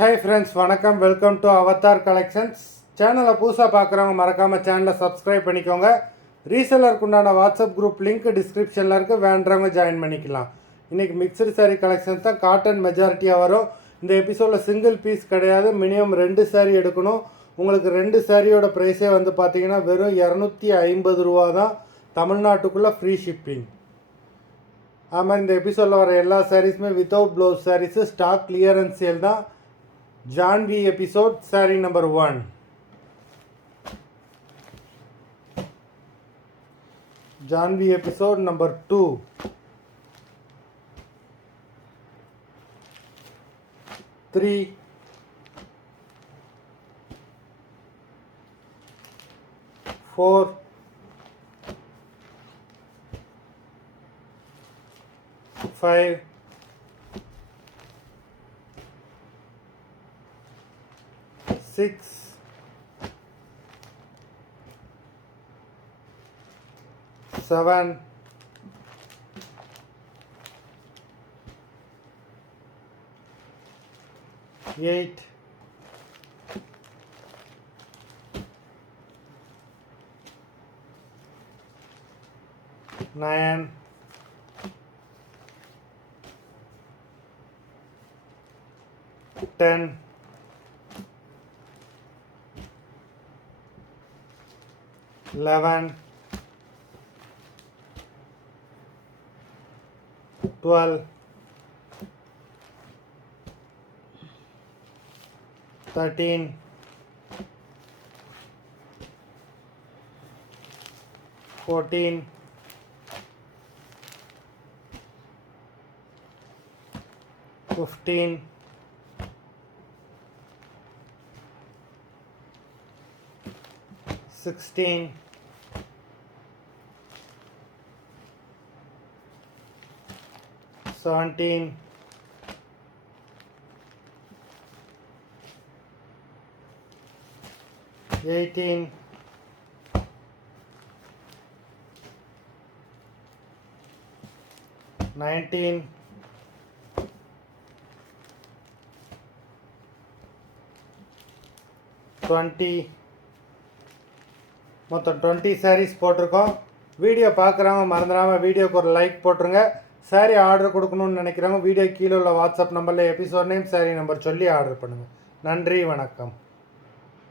Hi friends, வணக்கம். Welcome to Avatar collections. சேனலை புதுசாக பார்க்குறவங்க மறக்காமல் சேனலை சப்ஸ்கிரைப் பண்ணிக்கோங்க. ரீசெல்லருக்கு உண்டான வாட்ஸ்அப் குரூப் லிங்க் டிஸ்கிரிப்ஷனில் இருக்குது, வேண்டவங்க ஜாயின் பண்ணிக்கலாம். இன்றைக்கி மிக்சடு சாரீ கலெக்ஷன்ஸ் தான் காட்டன் மெஜாரிட்டியாக வரும். இந்த எபிசோடில் சிங்கிள் பீஸ் கிடையாது, மினிமம் 2 சாரீ எடுக்கணும். உங்களுக்கு 2 சாரியோட ப்ரைஸே வந்து பார்த்தீங்கன்னா வெறும் 250 ரூபா தான். தமிழ்நாட்டுக்குள்ளே ஃப்ரீ ஷிப்பிங். ஆமாம், இந்த எபிசோடில் வர எல்லா சாரீஸுமே without blouse sarees, stock clearance sale தான். Janvi episode, saree number 1. Janvi episode number 2. 3. 4. 5. 6, 7, 8, 9, 10, 11, 12, 13, 14, 15, 16, 17, 18, 19, 20. மொத்தம் 20 சாரீஸ் போட்டிருக்கோம். வீடியோ பார்க்குறவங்க மறந்துடாமல் வீடியோக்கு ஒரு லைக் போட்டுருங்க. சாரீ ஆர்டர் கொடுக்கணும்னு நினைக்கிறவங்க வீடியோ கீழே உள்ள வாட்ஸ்அப் நம்பரில் எபிசோட் நேம், சாரீ நம்பர் சொல்லி ஆர்டர் பண்ணுங்கள். நன்றி, வணக்கம்.